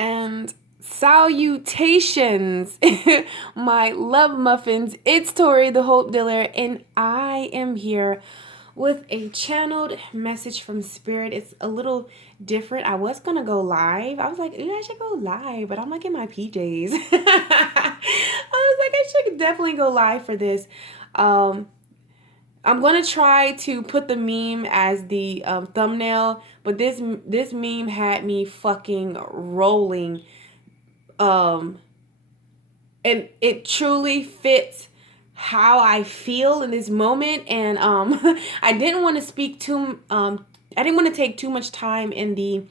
And salutations, my love muffins. It's Tori, the Hope Dealer, and I am here with a channeled message from Spirit. It's a little different. I was gonna go live. I was like, ooh, I should go live, but I'm like in my PJs. I was like, I should definitely go live for this. I'm gonna try to put the meme as the thumbnail, but this meme had me fucking rolling, and it truly fits how I feel in this moment. And I didn't want to I didn't want to take too much time in the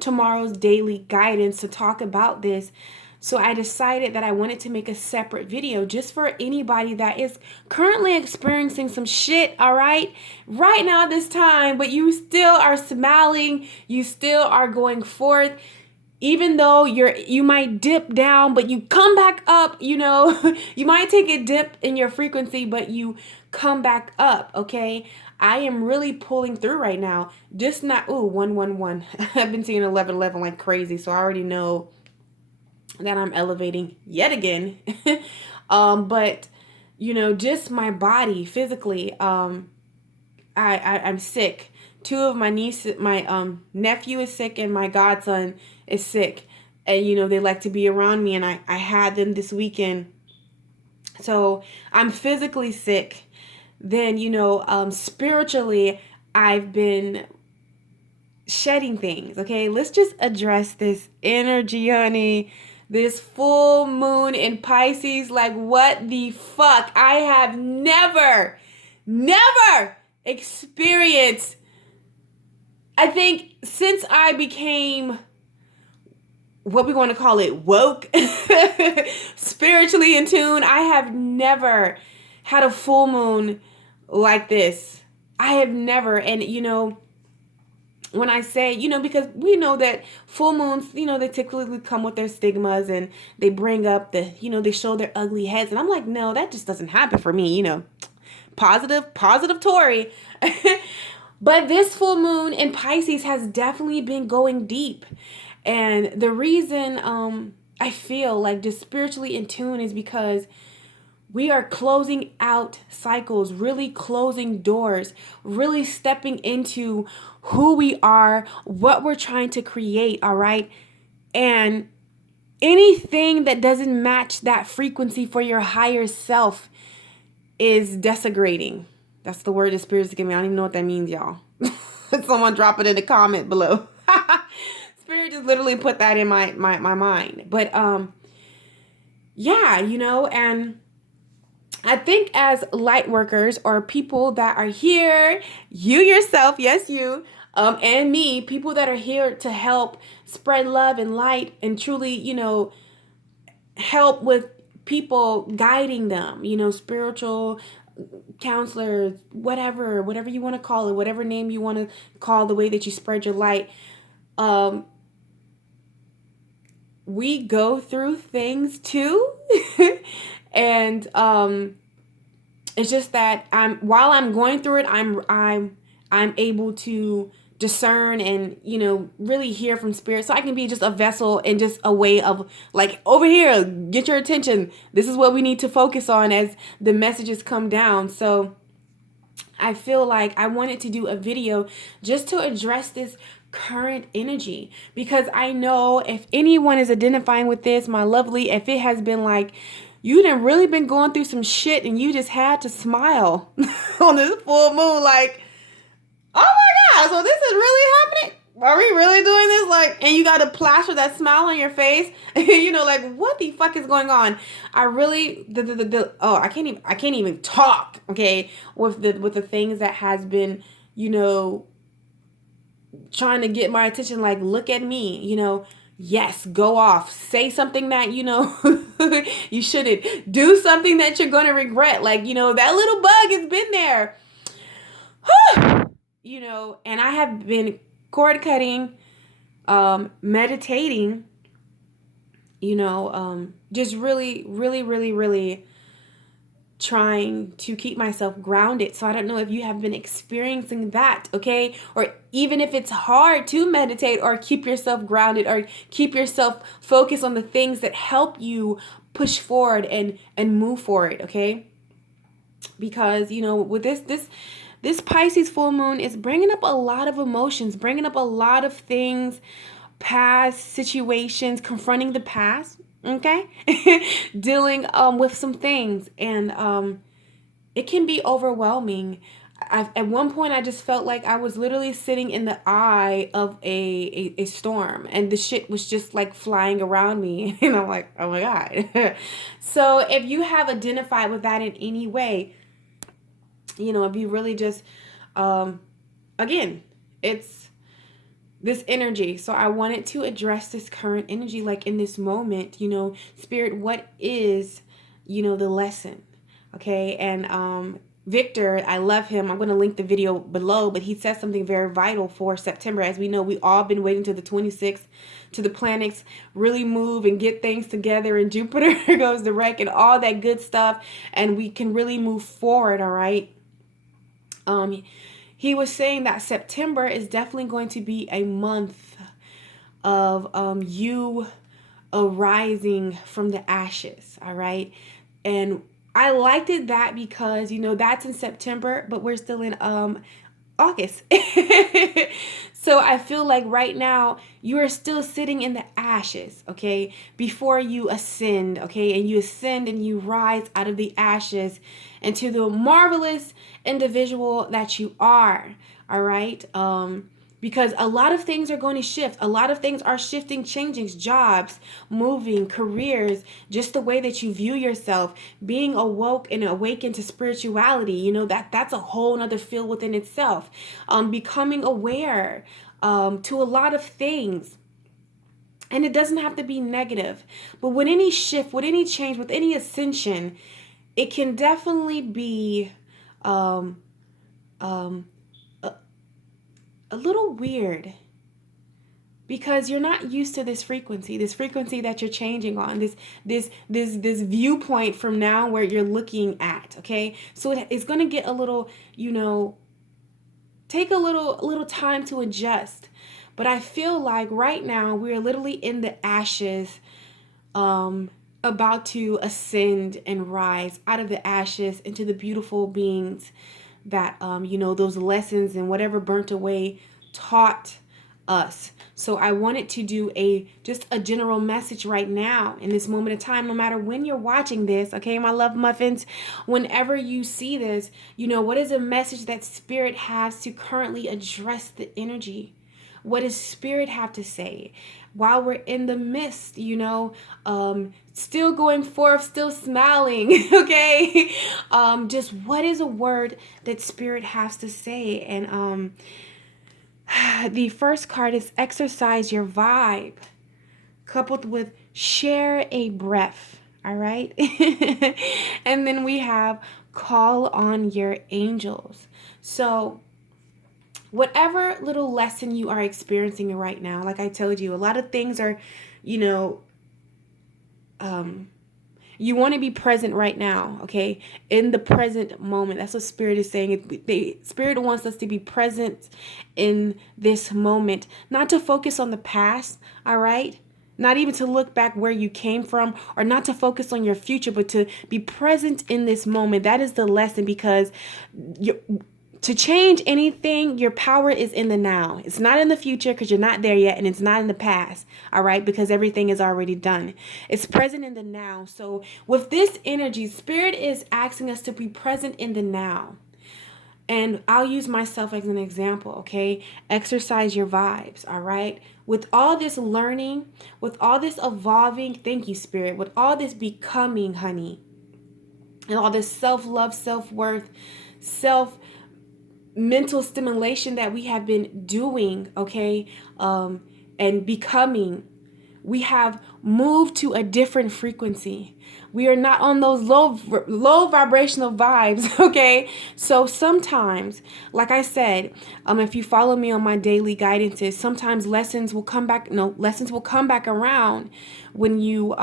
tomorrow's daily guidance to talk about this. So I decided that I wanted to make a separate video just for anybody that is currently experiencing some shit, all right now at this time, but you still are smiling, you still are going forth, even though you might dip down, but you come back up, you might take a dip in your frequency, but you come back up, okay? I am really pulling through right now. Just not, 111. I've been seeing 1111 like crazy, so I already know that I'm elevating yet again. But just my body physically, I'm sick. Two of my nieces, my nephew is sick, and my godson is sick. And they like to be around me, and I had them this weekend. So I'm physically sick. Then spiritually, I've been shedding things. Okay, let's just address this energy, honey. This full moon in Pisces, like what the fuck? I have never experienced, I think since I became, what we want to call it, woke, spiritually in tune, I have never had a full moon like this. I have never. And when I say, because we know that full moons, they typically come with their stigmas, and they bring up they show their ugly heads. And I'm like, no, that just doesn't happen for me, positive Tori. But this full moon in Pisces has definitely been going deep. And the reason I feel like just spiritually in tune is because we are closing out cycles, really closing doors, really stepping into who we are, what we're trying to create, all right? And anything that doesn't match that frequency for your higher self is desecrating. That's the word the Spirit's giving me. I don't even know what that means, y'all. Someone drop it in the comment below. Spirit just literally put that in my mind. But yeah, and I think as light workers, or people that are here, you yourself, yes, you, and me, people that are here to help spread love and light and truly, help with people, guiding them, spiritual counselors, whatever you want to call it, whatever name you want to call the way that you spread your light. We go through things too. And it's just that while I'm going through it, I'm able to discern and really hear from Spirit, so I can be just a vessel and just a way of like, over here, get your attention. This is what we need to focus on as the messages come down. So I feel like I wanted to do a video just to address this current energy, because I know if anyone is identifying with this, my lovely, if it has been like you done really been going through some shit and you just had to smile on this full moon, like, oh my God, so this is really happening? Are we really doing this? Like, and you got to plaster that smile on your face, like, what the fuck is going on? I really, I can't even talk, okay, with the things that has been, trying to get my attention, like, look at me, yes, go off, say something that, you shouldn't, do something that you're going to regret. Like, that little bug has been there, and I have been cord cutting, meditating, just really, really, really, really trying to keep myself grounded. So I don't know if you have been experiencing that, okay? Or even if it's hard to meditate or keep yourself grounded or keep yourself focused on the things that help you push forward and move forward, okay? Because, you know, with this Pisces full moon is bringing up a lot of emotions, bringing up a lot of things, past situations, confronting the past, okay? Dealing with some things, and it can be overwhelming. At one point I just felt like I was literally sitting in the eye of a storm, and the shit was just like flying around me and I'm like, oh my God. So if you have identified with that in any way, you know, if you really just again, it's this energy. So I wanted to address this current energy, like in this moment, you know, Spirit, what is, you know, the lesson? Okay. And Victor, I love him. I'm going to link the video below, but he said something very vital for September. As we know, we all been waiting to the 26th to the planets really move and get things together, and Jupiter goes direct and all that good stuff, and we can really move forward. All right. He was saying that September is definitely going to be a month of you arising from the ashes, all right? And I liked it that because, you know, that's in September, but we're still in August. So I feel like right now you are still sitting in the ashes, okay, before you ascend, okay, and you ascend and you rise out of the ashes into the marvelous individual that you are, all right? Because a lot of things are going to shift. A lot of things are shifting, changing, jobs, moving, careers, just the way that you view yourself, being awoke and awakened to spirituality. You know, that's a whole nother field within itself. Becoming aware to a lot of things. And it doesn't have to be negative. But with any shift, with any change, with any ascension, it can definitely be a little weird, because you're not used to this frequency that you're changing on, this viewpoint from now where you're looking at, okay? So it's going to get a little, you know, take a little time to adjust. But I feel like right now we're literally in the ashes, about to ascend and rise out of the ashes into the beautiful beings that, you know, those lessons and whatever burnt away taught us. So I wanted to do just a general message right now in this moment of time, no matter when you're watching this, okay, my love muffins, whenever you see this, you know, what is a message that Spirit has to currently address the energy? What does Spirit have to say while we're in the midst, you know, still going forth, still smiling, okay? Just what is a word that Spirit has to say? And the first card is exercise your vibe, coupled with share a breath, all right? And then we have call on your angels. So whatever little lesson you are experiencing right now, like I told you, a lot of things are, you know, you want to be present right now, okay? In the present moment. That's what Spirit is saying. Spirit wants us to be present in this moment, not to focus on the past, all right? Not even to look back where you came from, or not to focus on your future, but to be present in this moment. That is the lesson, because to change anything, your power is in the now. It's not in the future, because you're not there yet, and it's not in the past, all right, because everything is already done. It's present in the now. So with this energy, Spirit is asking us to be present in the now. And I'll use myself as an example, okay? Exercise your vibes, all right? With all this learning, with all this evolving, thank you, Spirit, with all this becoming, honey, and all this self-love, self-worth, mental stimulation that we have been doing, okay, and becoming, we have moved to a different frequency. We are not on those low vibrational vibes, okay? So sometimes, like I said, if you follow me on my daily guidances, sometimes lessons will come back around when you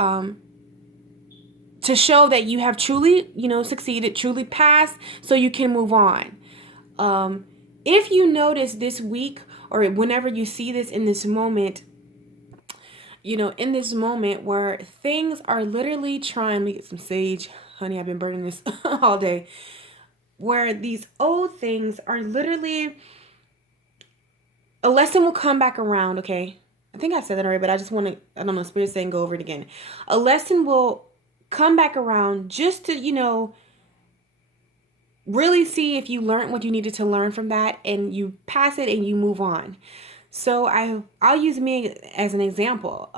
to show that you have truly, succeeded, truly passed, so you can move on. If you notice this week, or whenever you see this in this moment, in this moment where things are literally trying, let me get some sage. Honey, I've been burning this all day. Where these old things are literally, a lesson will come back around, okay? I think I said that already, but I just want to, I don't know, Spirit's saying go over it again. A lesson will come back around just to, really see if you learned what you needed to learn from that, and you pass it and you move on. So I'll use me as an example.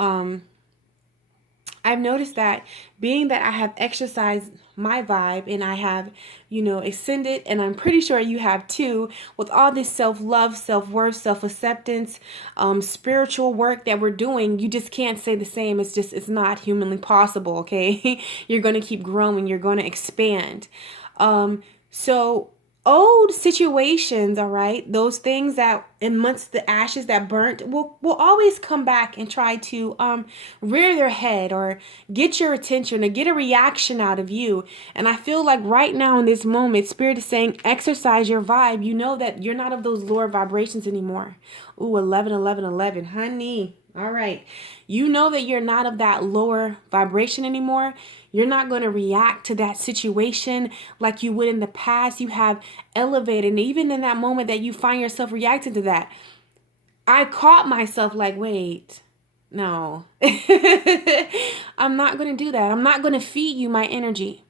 I've noticed that being that I have exercised my vibe and I have, ascended, and I'm pretty sure you have too, with all this self-love, self-worth, self-acceptance, spiritual work that we're doing, you just can't say the same. It's not humanly possible, okay? You're going to keep growing. You're going to expand. So old situations, all right, those things that amongst the ashes that burnt will always come back and try to rear their head or get your attention or get a reaction out of you. And I feel like right now in this moment, Spirit is saying exercise your vibe. You know that you're not of those lower vibrations anymore. Ooh, 11, 11, 11, honey. All right. You know that you're not of that lower vibration anymore. You're not going to react to that situation like you would in the past. You have elevated. And even in that moment that you find yourself reacting to that, I caught myself like, wait, no, I'm not going to do that. I'm not going to feed you my energy.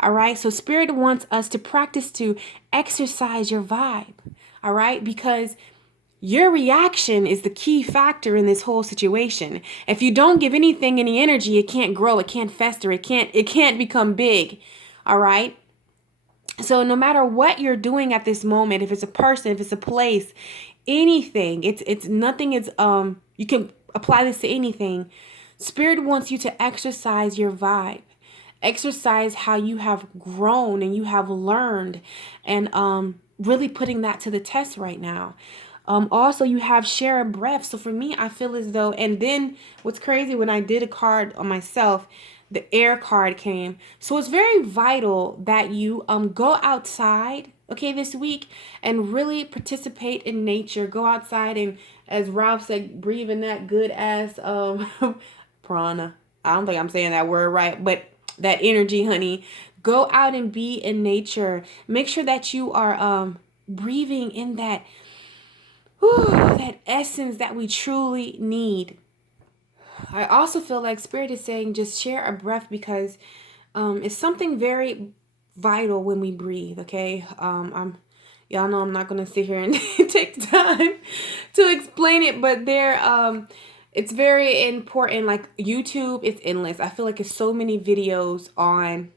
All right. So Spirit wants us to practice to exercise your vibe. All right. Because your reaction is the key factor in this whole situation. If you don't give anything any energy, it can't grow, it can't fester, it can't become big. All right? So no matter what you're doing at this moment, if it's a person, if it's a place, anything, it's nothing is you can apply this to anything. Spirit wants you to exercise your vibe. Exercise how you have grown and you have learned, and really putting that to the test right now. Also, you have share a breath. So for me, I feel as though, and then what's crazy, when I did a card on myself, the air card came. So it's very vital that you go outside, okay, this week, and really participate in nature. Go outside and, as Ralph said, breathe in that good ass prana. I don't think I'm saying that word right, but that energy, honey. Go out and be in nature. Make sure that you are breathing in that essence that we truly need. I also feel like Spirit is saying just share a breath, because it's something very vital when we breathe, okay? Y'all know I'm not going to sit here and take time to explain it, but it's very important. Like YouTube, it's endless. I feel like it's so many videos on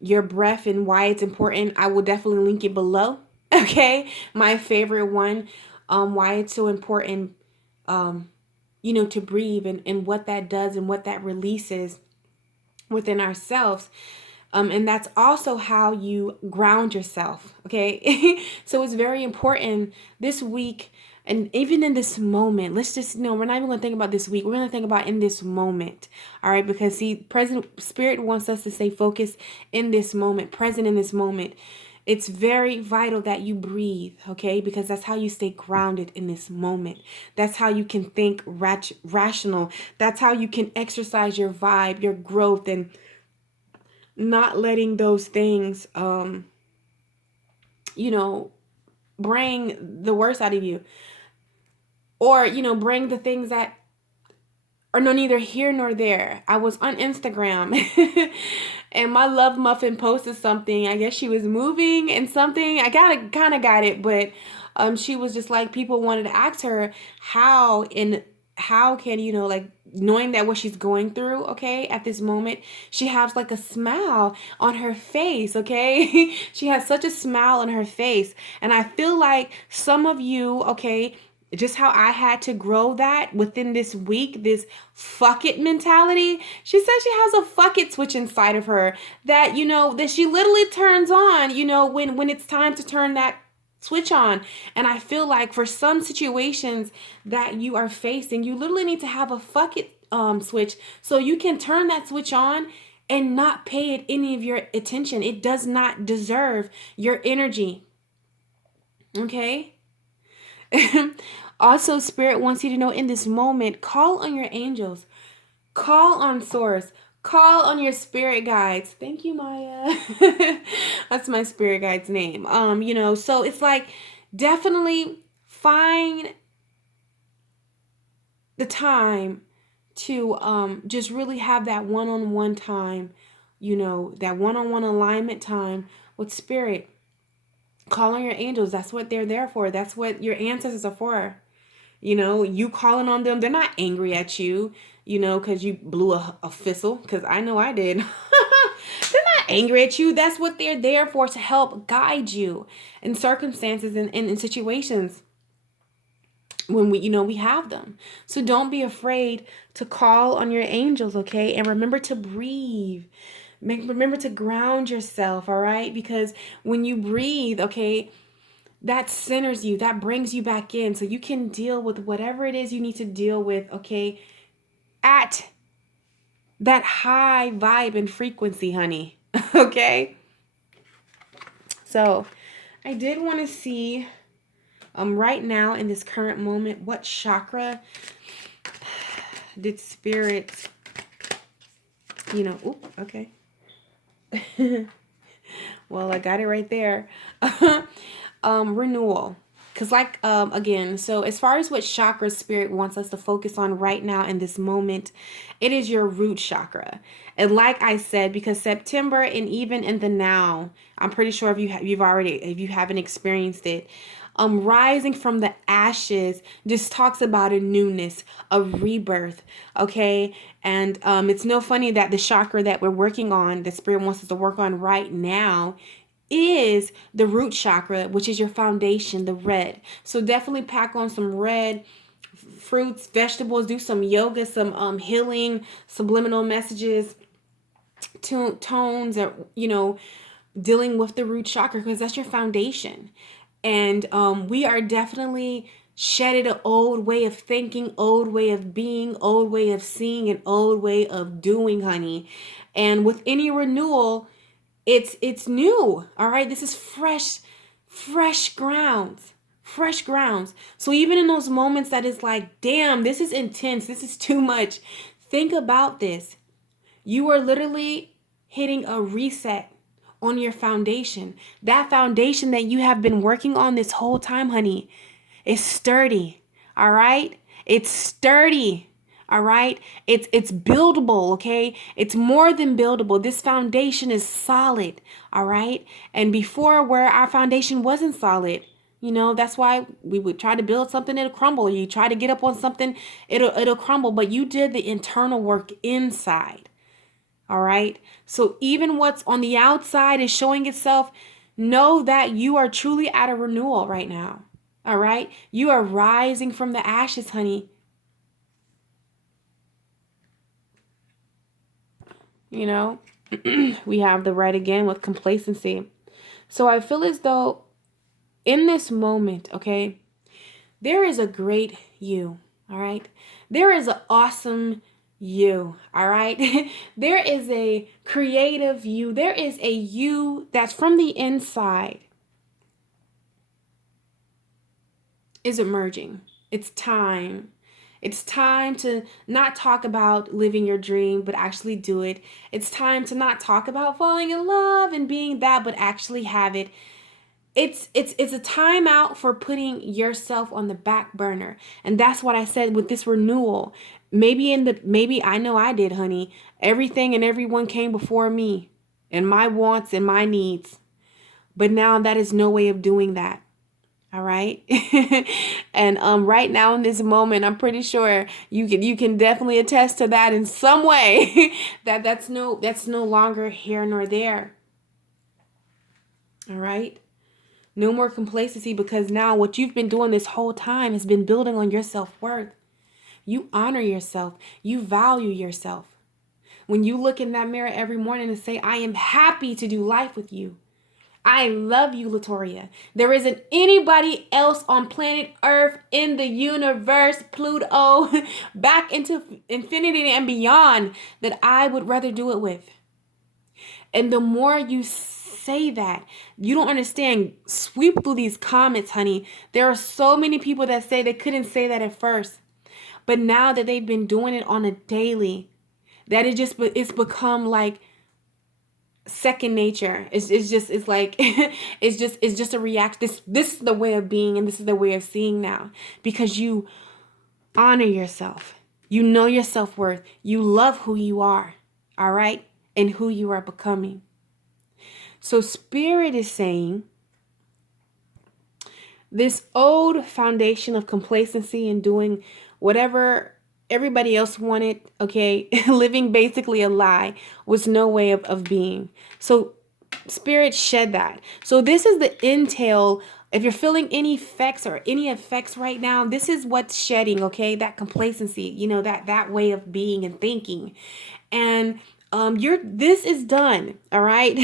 your breath and why it's important. I will definitely link it below. Okay, my favorite one, why it's so important, to breathe, and what that does and what that releases within ourselves. And that's also how you ground yourself. Okay, so it's very important this week, and even in this moment. Let's just we're not even going to think about this week. We're going to think about in this moment. All right, because present Spirit wants us to stay focused in this moment, present in this moment. It's very vital that you breathe, okay? Because that's how you stay grounded in this moment. That's how you can think rational. That's how you can exercise your vibe, your growth, and not letting those things, bring the worst out of you. Or, bring the things that are neither here nor there. I was on Instagram and my love muffin posted something. I guess she was moving and something. I kind of got it, but she was just like, people wanted to ask her how can, knowing that what she's going through, okay, at this moment, she has like a smile on her face, okay? She has such a smile on her face. And I feel like some of you, okay, just how I had to grow that within this week, this fuck it mentality. She says she has a fuck it switch inside of her that, that she literally turns on, when it's time to turn that Switch on. And I feel like for some situations that you are facing, you literally need to have a fuck it switch so you can turn that switch on and not pay it any of your attention. It does not deserve your energy. Okay? Also, Spirit wants you to know in this moment, call on your angels, call on Source, call on your spirit guides. Thank you, Maya. That's my spirit guide's name. So it's like definitely find the time to just really have that one-on-one time, that one-on-one alignment time with spirit. Call on your angels. That's what they're there for. That's what your ancestors are for. You calling on them, they're not angry at you, because you blew a thistle, because I know I did. They're not angry at you. That's what they're there for, to help guide you in circumstances and in situations when we have them. So don't be afraid to call on your angels, okay? And remember to breathe. Remember to ground yourself, all right? Because when you breathe, okay, that centers you, that brings you back in so you can deal with whatever it is you need to deal with, okay, at that high vibe and frequency, honey. Okay? So I did want to see right now in this current moment, what chakra did Spirit, okay. Well, I got it right there. Renewal. Because again, so as far as what chakra Spirit wants us to focus on right now in this moment, it is your root chakra. And like I said, because September and even in the now, I'm pretty sure if you haven't experienced it, rising from the ashes just talks about a newness, a rebirth, okay? And it's no funny that the chakra that we're working on, that Spirit wants us to work on right now, is the root chakra, which is your foundation, the red. So definitely pack on some red fruits, vegetables, do some yoga, some healing, subliminal messages, tones, or dealing with the root chakra, because that's your foundation. And we are definitely shedded an old way of thinking, old way of being, old way of seeing, and old way of doing, honey. And with any renewal, it's new. All right, this is fresh grounds. So even in those moments that is like, damn, this is intense, this is too much, think about this. You are literally hitting a reset on your foundation. That foundation that you have been working on this whole time, honey, is sturdy. All right? It's sturdy. All right? It's buildable, okay? It's more than buildable. This foundation is solid. All right? And before, where our foundation wasn't solid, that's why we would try to build something, it'll crumble. You try to get up on something, it'll crumble. But you did the internal work inside. All right. So even what's on the outside is showing itself. Know that you are truly at a renewal right now. All right. You are rising from the ashes, honey. We have the red again with complacency. So I feel as though in this moment, okay, there is a great you. All right. There is an awesome you, all right? There is a creative you. There is a you that's from the inside is emerging. It's time. It's time to not talk about living your dream, but actually do it. It's time to not talk about falling in love and being that, but actually have it. It's a time out for putting yourself on the back burner. And that's what I said with this renewal. Maybe I know I did, honey. Everything and everyone came before me and my wants and my needs. But now that is no way of doing that. All right. And right now in this moment, I'm pretty sure you can definitely attest to that in some way. that's no longer here nor there. All right. No more complacency, because now what you've been doing this whole time has been building on your self-worth. You honor yourself. You value yourself. When you look in that mirror every morning and say, I am happy to do life with you. I love you, Latoria. There isn't anybody else on planet Earth, in the universe, Pluto, back into infinity and beyond, that I would rather do it with. And the more you say that, you don't understand. Sweep through these comments, honey. There are so many people that say they couldn't say that at first. But now that they've been doing it on a daily, that it's become like second nature. It's like it's just a reaction. This is the way of being, and this is the way of seeing now, because you honor yourself. You know your self-worth. You love who you are, all right? And who you are becoming. So Spirit is saying this old foundation of complacency and doing whatever everybody else wanted, okay, living basically a lie, was no way of being. So Spirit shed that. So this is the intel. If you're feeling any effects right now, this is what's shedding, okay? That complacency, you know, that way of being and thinking. And this is done, all right?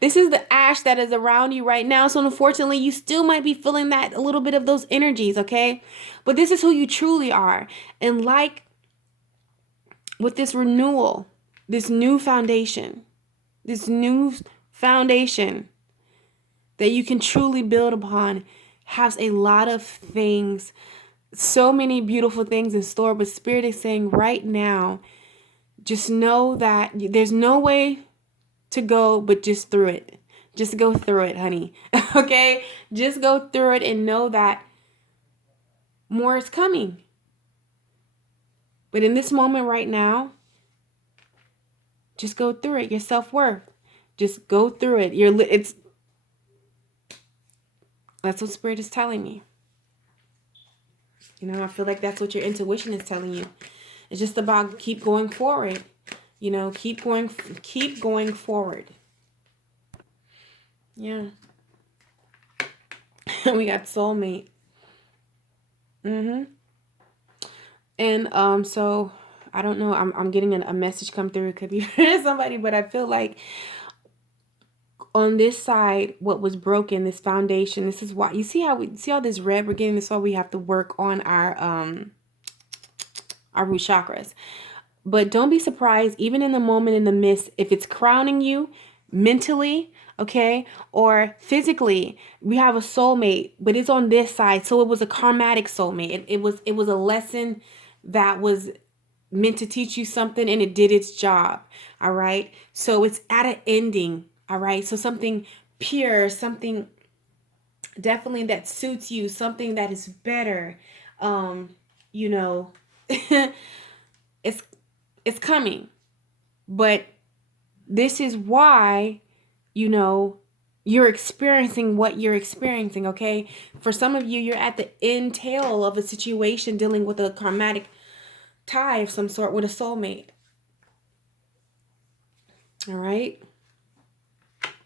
This is the ash that is around you right now. So unfortunately, you still might be feeling that, a little bit of those energies, okay? But this is who you truly are. And like with this renewal, this new foundation that you can truly build upon, has a lot of things, so many beautiful things in store. But Spirit is saying right now, just know that there's no way to go but just through it. Just go through it, honey. Okay? Just go through it and know that more is coming. But in this moment right now, just go through it. Your self-worth. Just go through it. That's what Spirit is telling me. You know, I feel like that's what your intuition is telling you. It's just about keep going forward. You know, keep going forward. Yeah. We got soulmate. And so I don't know. I'm getting a message come through. It could be somebody, but I feel like on this side, what was broken, this foundation, this is why you see how this red we're getting. This is why we have to work on our root chakras. But don't be surprised, even in the moment, in the midst, if it's crowning you mentally, okay, or physically. We have a soulmate, but it's on this side. So it was a karmatic soulmate. It was a lesson that was meant to teach you something, and it did its job. All right. So it's at an ending. All right. So something pure, something definitely that suits you, something that is better. You know, it's coming. But this is why, you know, you're experiencing what you're experiencing, okay? For some of you, you're at the end tail of a situation dealing with a karmatic tie of some sort with a soulmate. All right?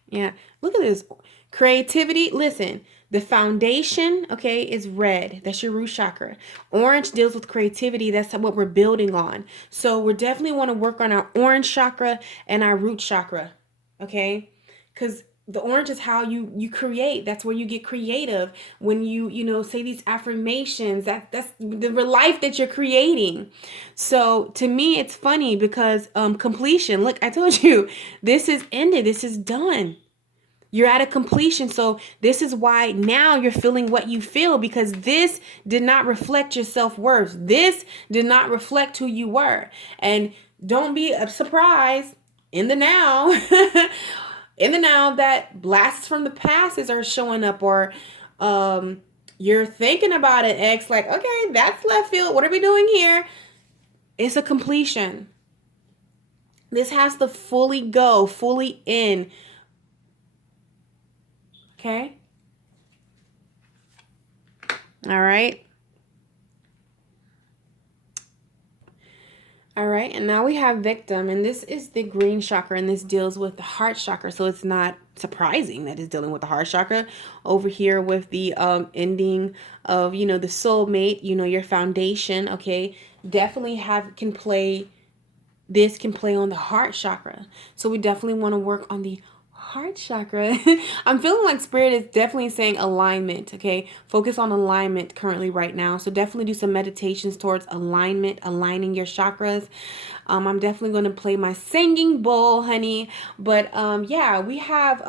Yeah. Look at this. Creativity. Listen, the foundation, okay, is red. That's your root chakra. Orange deals with creativity. That's what we're building on. So we definitely want to work on our orange chakra and our root chakra, okay? Because the orange is how you create. That's where you get creative. When you say these affirmations, that's the life that you're creating. So to me, it's funny because completion. Look, I told you, this is ended. This is done. You're at a completion. So this is why now you're feeling what you feel, because this did not reflect your self-worth. This did not reflect who you were. And don't be surprised in the now. In the now that blasts from the past are showing up, or you're thinking about an ex like, okay, that's left field. What are we doing here? It's a completion. This has to fully go, fully in. Okay? All right. All right, and now we have victim, and this is the green chakra, and this deals with the heart chakra. So it's not surprising that it's dealing with the heart chakra. Over here with the ending of, the soulmate, your foundation, okay, definitely can play on the heart chakra. So we definitely want to work on the Heart chakra. I'm feeling like spirit is definitely saying alignment, okay? Focus on alignment currently right now. So definitely do some meditations towards alignment, aligning your chakras. I'm definitely going to play my singing bowl, honey. But yeah, we have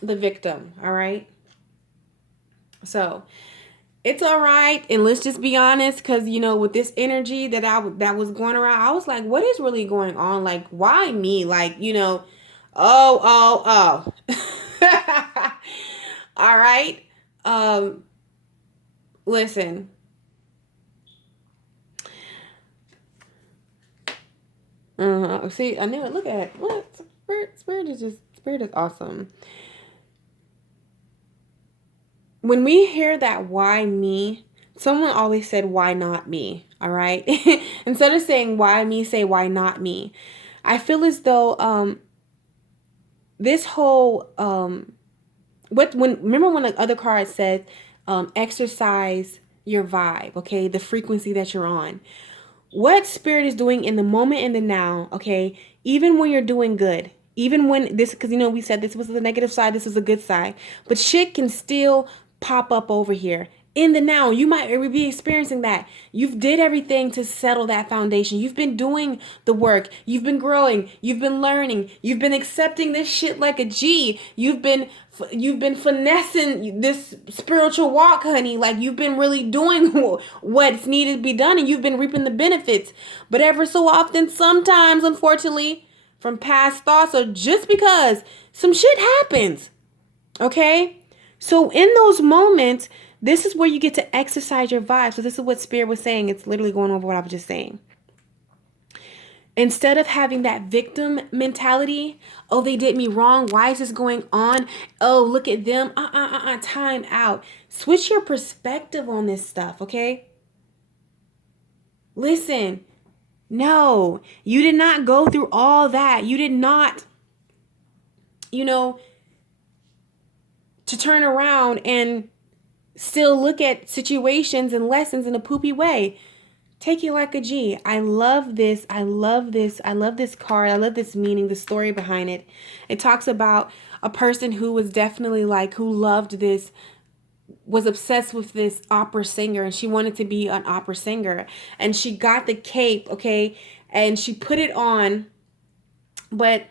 the victim, all right? So it's all right, and let's just be honest, because you know, with this energy that was going around, I was like, what is really going on? Like, why me? Like, you know, oh. All right. Um, listen. See, I knew it. Look at what spirit is awesome. When we hear that why me, someone always said why not me, all right? Instead of saying why me, say why not me. I feel as though this whole remember when the other card said exercise your vibe, okay? The frequency that you're on. What spirit is doing in the moment and the now, okay? Even when you're doing good, even when this, because you know we said this was the negative side, this is the good side, but shit can still pop up over here in the now. You might be experiencing that. You've did everything to settle that foundation. You've been doing the work. You've been growing. You've been learning. You've been accepting this shit like a G. You've been finessing this spiritual walk, honey. Like you've been really doing what's needed to be done, and you've been reaping the benefits. But ever so often, sometimes, unfortunately, from past thoughts or just because some shit happens, okay? So in those moments, this is where you get to exercise your vibe. So this is what Spirit was saying. It's literally going over what I was just saying. Instead of having that victim mentality, oh, they did me wrong. Why is this going on? Oh, look at them. Time out. Switch your perspective on this stuff, okay? Listen, no, you did not go through all that. You did not, to turn around and still look at situations and lessons in a poopy way. Take it like a G. I love this. I love this. I love this card. I love this meaning, the story behind it. It talks about a person who was definitely who loved this, was obsessed with this opera singer, and she wanted to be an opera singer. And she got the cape, okay, and she put it on, but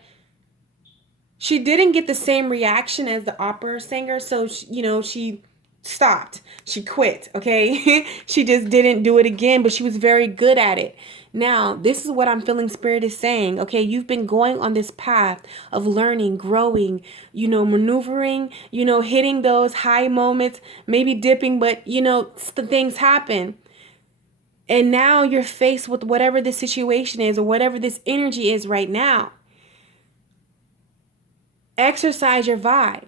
she didn't get the same reaction as the opera singer. So, she stopped. She quit, okay? She just didn't do it again, but she was very good at it. Now, this is what I'm feeling Spirit is saying, okay? You've been going on this path of learning, growing, maneuvering, hitting those high moments, maybe dipping, but, things happen. And now you're faced with whatever the situation is or whatever this energy is right now. Exercise your vibe.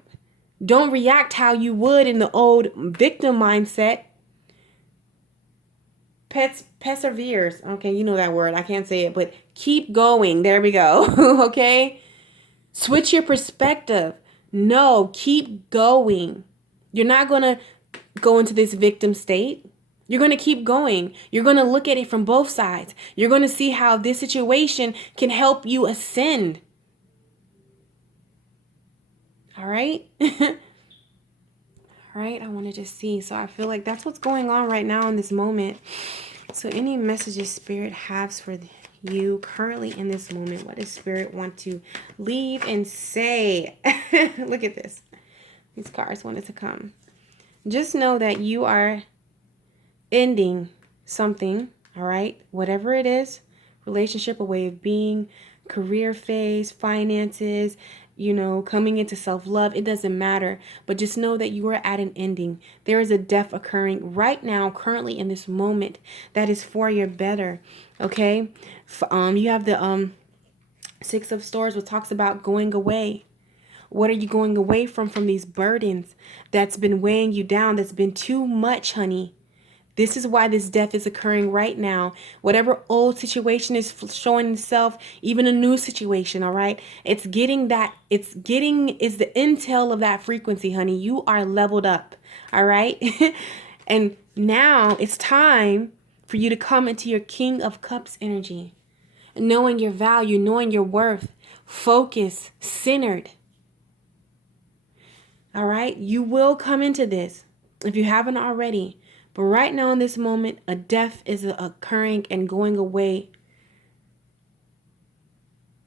Don't react how you would in the old victim mindset. Perseveres. Okay, you know that word. I can't say it, but keep going. There we go. Okay? Switch your perspective. No, keep going. You're not going to go into this victim state. You're going to keep going. You're going to look at it from both sides. You're going to see how this situation can help you ascend. All right? All right, I want to just see. So I feel like that's what's going on right now in this moment. So any messages Spirit has for you currently in this moment, what does Spirit want to leave and say? Look at this. These cards wanted to come. Just know that you are ending something, all right? Whatever it is, relationship, a way of being, career phase, finances, coming into self-love, it doesn't matter. But just know that you are at an ending. There is a death occurring right now, currently in this moment, that is for your better, okay? You have the Six of Swords, which talks about going away. What are you going away from these burdens that's been weighing you down, that's been too much, honey? This is why this death is occurring right now. Whatever old situation is showing itself, even a new situation, all right? It's the intel of that frequency, honey. You are leveled up, all right? And now it's time for you to come into your King of Cups energy. Knowing your value, knowing your worth, focus, centered. All right? You will come into this if you haven't already. But right now in this moment, a death is occurring and going away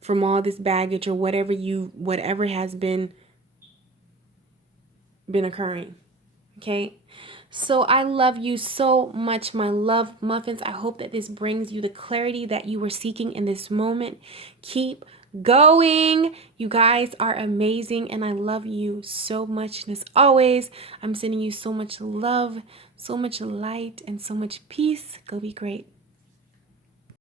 from all this baggage or whatever has been occurring. Okay? So I love you so much, my love muffins. I hope that this brings you the clarity that you were seeking in this moment. Keep going. You guys are amazing and I love you so much. And as always, I'm sending you so much love, so much light, and so much peace. Go be great.